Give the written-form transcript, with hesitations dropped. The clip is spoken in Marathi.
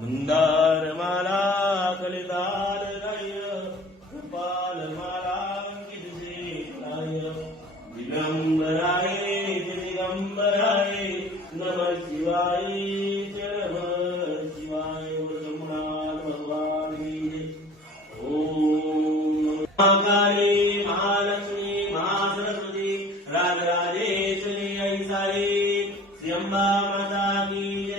मुंदार माला कलिताल गाय कृपाल माला दिगंबराय दिगंबराय नमः शिवाय नमः शिवाय भगवान ओम काली महालक्ष्मी महासरस्वती राजराजेश्वरी ऐ साई श्री अंबा माता की